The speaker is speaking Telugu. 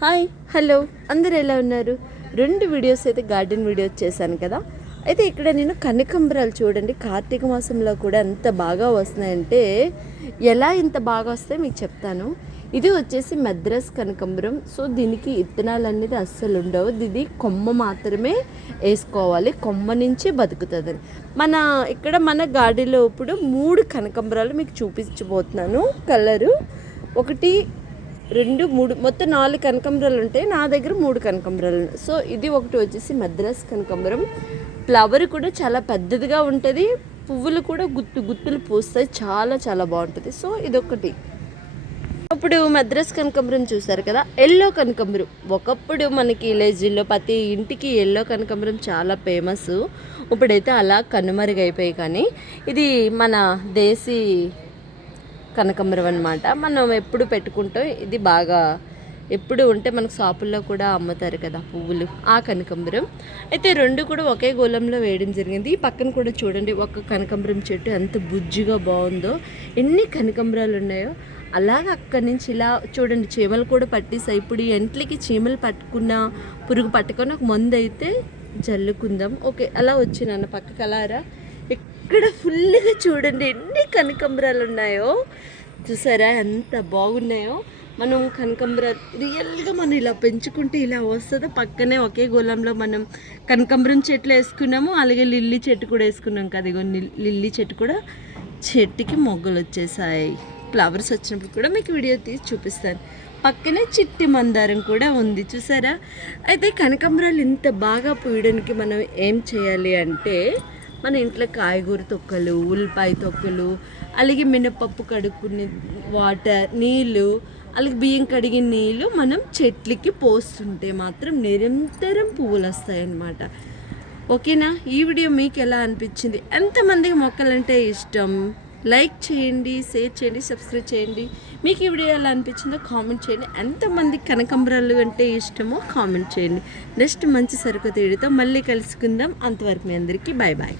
Hi hello. అందరు ఎలా ఉన్నారు? రెండు వీడియోస్ అయితే గార్డెన్ వీడియోస్ చేశాను కదా. అయితే ఇక్కడ నేను కనకంబరాలు చూడండి. కార్తీక మాసంలో కూడా ఎంత బాగా వస్తున్నాయంటే ఎలా ఇంత బాగా వస్తాయి మీకు చెప్తాను. ఇది వచ్చేసి మద్రాస్ కనకంబరం. సో దీనికి ఇత్తనాలు అనేది అస్సలు ఉండవు. ఇది కొమ్మ మాత్రమే వేసుకోవాలి. కొమ్మ నుంచే బతుకుతుంది. మన ఇక్కడ మన గాడిలో ఇప్పుడు మూడు కనకంబరాలు మీకు చూపించబోతున్నాను. కలరు ఒకటి రెండు మూడు మొత్తం నాలుగు కనకంబరాలు ఉంటాయి నా దగ్గర మూడు కనకంబరాలు సో ఇది ఒకటి వచ్చేసి మద్రాస్ కనకంబరం. ఫ్లవర్ కూడా చాలా పెద్దదిగా ఉంటుంది. పువ్వులు కూడా గుత్తు గుత్తులు పూస్తాయి. చాలా చాలా బాగుంటుంది. సో ఇదొకటి. ఇప్పుడు మద్రాస్ కనకంబరం చూసారు కదా? ఎల్లో కనకంబరం. ఒకప్పుడు మనకి విలేజ్లో ప్రతి ఇంటికి ఎల్లో కనకంబరం చాలా ఫేమస్. ఇప్పుడైతే అలా కనుమరుగైపోయి కానీ ఇది మన దేశీ కనకాంబరం అనమాట మనం ఎప్పుడు పెట్టుకుంటాం ఇది బాగా ఎప్పుడు ఉంటే మనకు షాపుల్లో కూడా అమ్ముతారు కదా పువ్వులు ఆ కనకంబరం. అయితే రెండు కూడా ఒకే గోళంలో వేయడం జరిగింది. ఈ పక్కన కూడా చూడండి ఒక కనకంబరం చెట్టు ఎంత బుజ్జిగా బాగుందో ఎన్ని కనకంబరాలు ఉన్నాయో. అలాగ అక్కడి నుంచి ఇలా చూడండి చీమలు కూడా పట్టేసాయి ఇప్పుడు ఈ ఎంట్లకి చీమలు పట్టుకున్న పురుగు పట్టుకొని ఒక మందు అయితే జల్లుకుందాం. ఓకే అలా వచ్చి పక్క పక్కకి అలారా ఇక్కడ ఫుల్గా చూడండి ఎన్ని కనకంబరాలు ఉన్నాయో చూసారా ఎంత బాగున్నాయో. మనం కనకంబరాలు రియల్గా మనం ఇలా పెంచుకుంటే ఇలా వస్తుందో? పక్కనే ఒకే గోళంలో మనం కనకంబరం చెట్లు వేసుకున్నాము అలాగే లిల్లీ చెట్టు కూడా వేసుకున్నాం కదా. ఇగో లిల్లీ చెట్టు కూడా చెట్టుకి మొగ్గలు వచ్చేసాయి. ఫ్లవర్స్ వచ్చినప్పుడు కూడా మీకు వీడియో తీసి చూపిస్తాను. పక్కనే చిట్టి మందారం కూడా ఉంది చూసారా? అయితే కనకంబరాలు ఇంత బాగా పూయడానికి మనం ఏం చేయాలి అంటే మన ఇంట్లో కాయగూర తొక్కలు ఉల్లిపాయ తొక్కలు అలాగే మినపప్పు కడుక్కునే వాటర్ నీళ్ళు అలాగే బియ్యం కడిగిన నీళ్ళు మనం చెట్లకి పోస్తుంటే మాత్రం నిరంతరం పువ్వులు వస్తాయన్నమాట. ఓకేనా? ఈ వీడియో మీకు ఎలా అనిపించింది? ఎంతమందికి మొక్కలంటే ఇష్టం? లైక్ చేయండి షేర్ చేయండి సబ్స్క్రైబ్ చేయండి. మీకు ఈ వీడియో ఎలా అనిపించిందో కామెంట్ చేయండి. ఎంతమంది కనకంబరాలు అంటే ఇష్టమో కామెంట్ చేయండి. నెక్స్ట్ మంచి సరుకు తేడితో మళ్ళీ కలుసుకుందాం. అంతవరకు మీ అందరికీ బాయ్ బాయ్